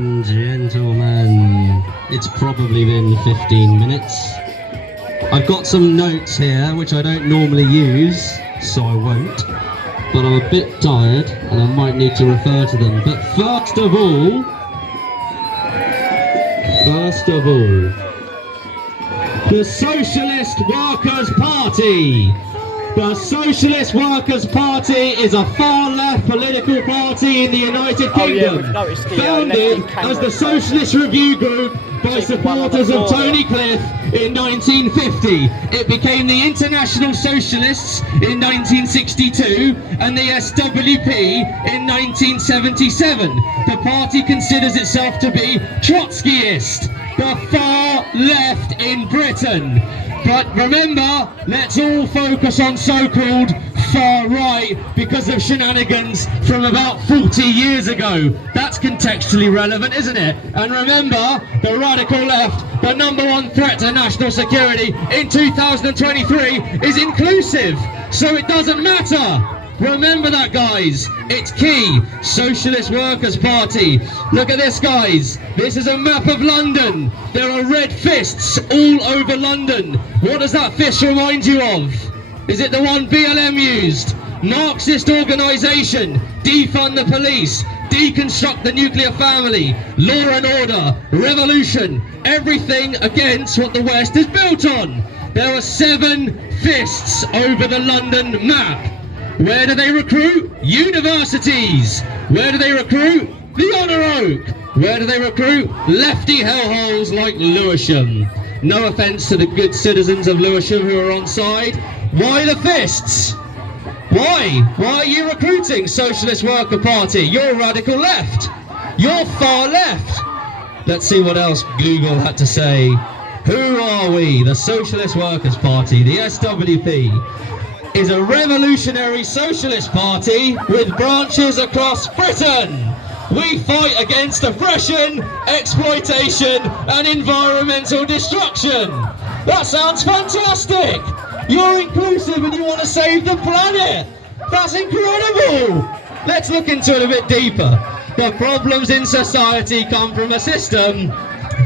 Gentlemen, it's probably been 15 minutes. I've got some notes here which I don't normally use, so I won't, but I'm a bit tired and I might need to refer to them. But first of all, the Socialist Workers' Party. The Socialist Workers' Party is a far-left political party in the United Kingdom, founded as the Socialist Review Group by supporters of Tony Cliff in 1950. It became the International Socialists in 1962 and the SWP in 1977. The party considers itself to be Trotskyist, the far left in Britain. But remember, let's all focus on so-called far right because of shenanigans from about 40 years ago. That's contextually relevant, isn't it? And remember, the radical left, the #1 threat to national security in 2023 is inclusive, so it doesn't matter. Remember that, guys. It's key. Socialist Workers' Party. Look at this, guys. This is a map of London. There are red fists all over London. What does that fist remind you of? Is it the one BLM used? Marxist organisation. Defund the police. Deconstruct the nuclear family. Law and order. Revolution. Everything against what the West is built on. There are 7 fists over the London map. Where do they recruit? Universities. Where do they recruit? The Honour Oak. Where do they recruit? Lefty hellholes like Lewisham. No offence to the good citizens of Lewisham who are on side. Why the fists? Why? Why are you recruiting Socialist Worker Party? You're radical left. You're far left. Let's see what else Google had to say. Who are we? The Socialist Workers Party, the SWP. Is a revolutionary socialist party with branches across Britain. We fight against oppression, exploitation and environmental destruction. That sounds fantastic. You're inclusive and you want to save the planet. That's incredible. Let's look into it a bit deeper. The problems in society come from a system,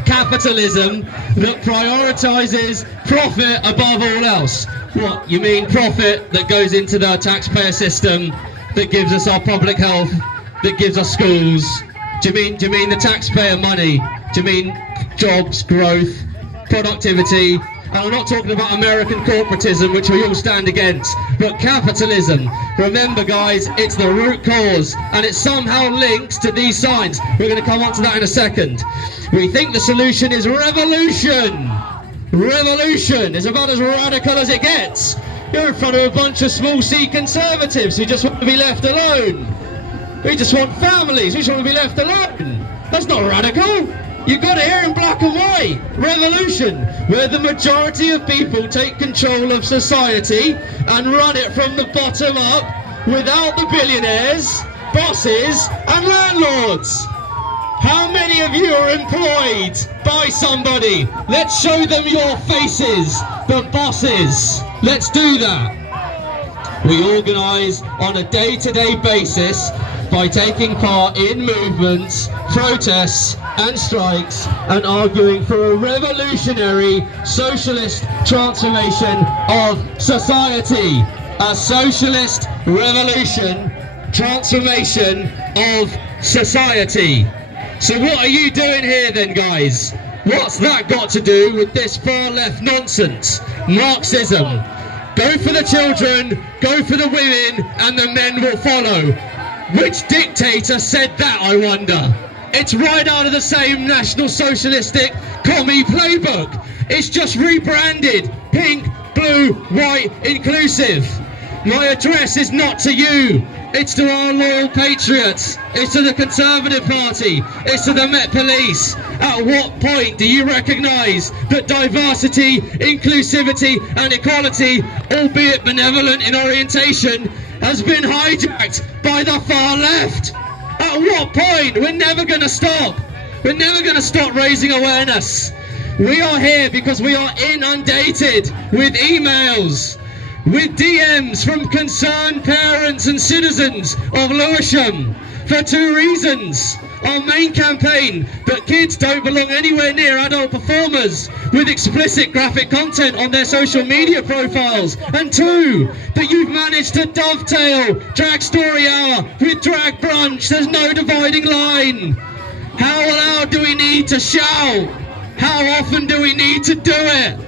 capitalism, that prioritises profit above all else. What, you mean profit that goes into the taxpayer system, that gives us our public health, that gives us schools? Do you mean the taxpayer money? Do you mean jobs, growth, productivity? And I'm not talking about American corporatism, which we all stand against, but capitalism. Remember, guys, it's the root cause, and it somehow links to these signs. We're going to come on to that in a second. We think the solution is revolution. Revolution is about as radical as it gets. You're in front of a bunch of small C conservatives who just want to be left alone. We just want families, we just want to be left alone. That's not radical. You got it here in black and white. Revolution, where the majority of people take control of society and run it from the bottom up without the billionaires, bosses and landlords. How many of you are employed by somebody? Let's show them your faces, the bosses. Let's do that. We organise on a day-to-day basis by taking part in movements, protests and strikes and arguing for a revolutionary socialist transformation of society. A socialist revolution, transformation of society. So what are you doing here then, guys? What's that got to do with this far left nonsense? Marxism. Go for the children, go for the women, and the men will follow. Which dictator said that, I wonder? It's right out of the same National Socialistic commie playbook. It's just rebranded pink, blue, white, inclusive. My address is not to you. It's to our loyal patriots. It's to the Conservative Party. It's to the Met Police. At what point do you recognise that diversity, inclusivity and equality, albeit benevolent in orientation, has been hijacked by the far left? At what point? We're never going to stop. We're never going to stop raising awareness. We are here because we are inundated with emails, with DMs from concerned parents and citizens of Lewisham for 2 reasons. our main campaign that kids don't belong anywhere near adult performers with explicit graphic content on their social media profiles. And 2, that you've managed to dovetail Drag Story Hour with Drag Brunch. There's no dividing line. How loud do we need to shout? How often do we need to do it?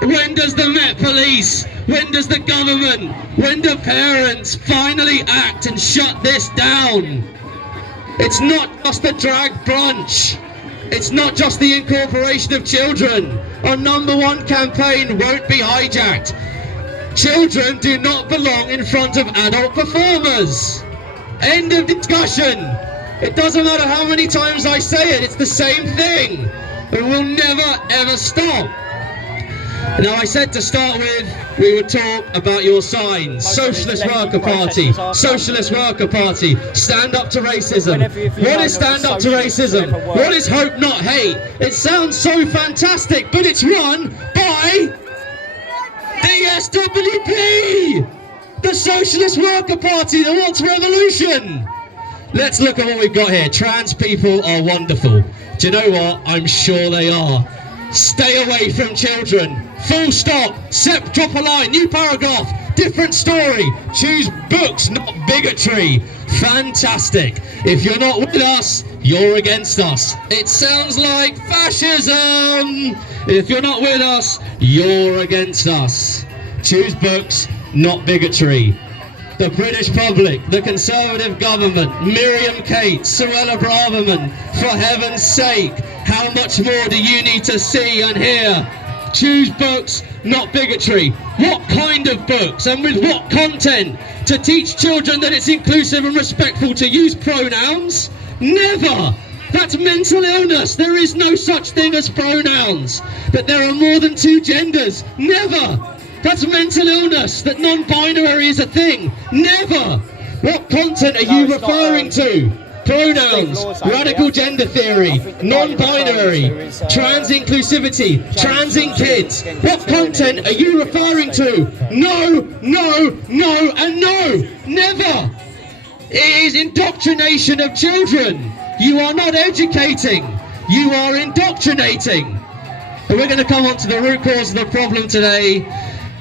When does the Met Police, when does the government, when do parents finally act and shut this down? It's not just the drag brunch. It's not just the incorporation of children. Our #1 campaign won't be hijacked. Children do not belong in front of adult performers. End of discussion. It doesn't matter how many times I say it, it's the same thing. It will never ever stop. Now, I said to start with, we would talk about your signs. Socialist Worker Party, Socialist Worker Party, stand up to racism. What is stand up to racism? What is hope not hate? It sounds so fantastic, but it's run by the SWP, the Socialist Worker Party that wants revolution. Let's look at what we've got here. Trans people are wonderful. Do you know what? I'm sure they are. Stay away from children. Full stop. Drop a line. New paragraph. Different story. Choose books, not bigotry. Fantastic. If you're not with us, you're against us. It sounds like fascism. If you're not with us, you're against us. Choose books, not bigotry. The British public, the Conservative government, Miriam Kate, Suella Braverman, for heaven's sake, how much more do you need to see and hear? Choose books, not bigotry. What kind of books and with what content? To teach children that it's inclusive and respectful to use pronouns? Never! That's mental illness. There is no such thing as pronouns. That there are more than 2 genders? Never! That's mental illness, that non-binary is a thing. Never! What content are you referring to? Pronouns, radical gender theory, non-binary, trans inclusivity, transing kids. What content are you referring to? No, no, no, and no! Never! It is indoctrination of children. You are not educating. You are indoctrinating. But we're going to come on to the root cause of the problem today.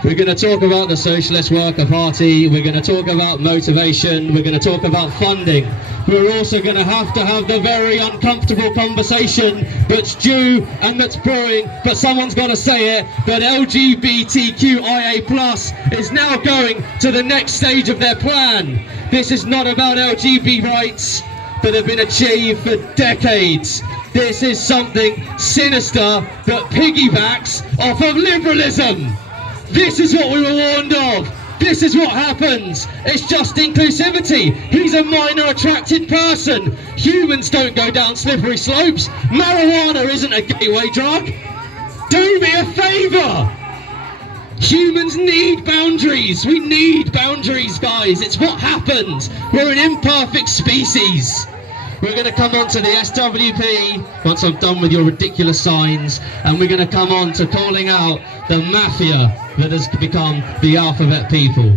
We're going to talk about the Socialist Worker Party, we're going to talk about motivation, we're going to talk about funding. We're also going to have the very uncomfortable conversation that's due and that's brewing, but someone's got to say it, that LGBTQIA+ is now going to the next stage of their plan. This is not about LGBT rights that have been achieved for decades. This is something sinister that piggybacks off of liberalism. This is what we were warned of. This is what happens. It's just inclusivity. He's a minor attracted person. Humans don't go down slippery slopes. Marijuana isn't a gateway drug. Do me a favour. Humans need boundaries. We need boundaries, guys. It's what happens. We're an imperfect species. We're going to come on to the SWP once I'm done with your ridiculous signs, and we're going to come on to calling out the mafia that has become the alphabet people.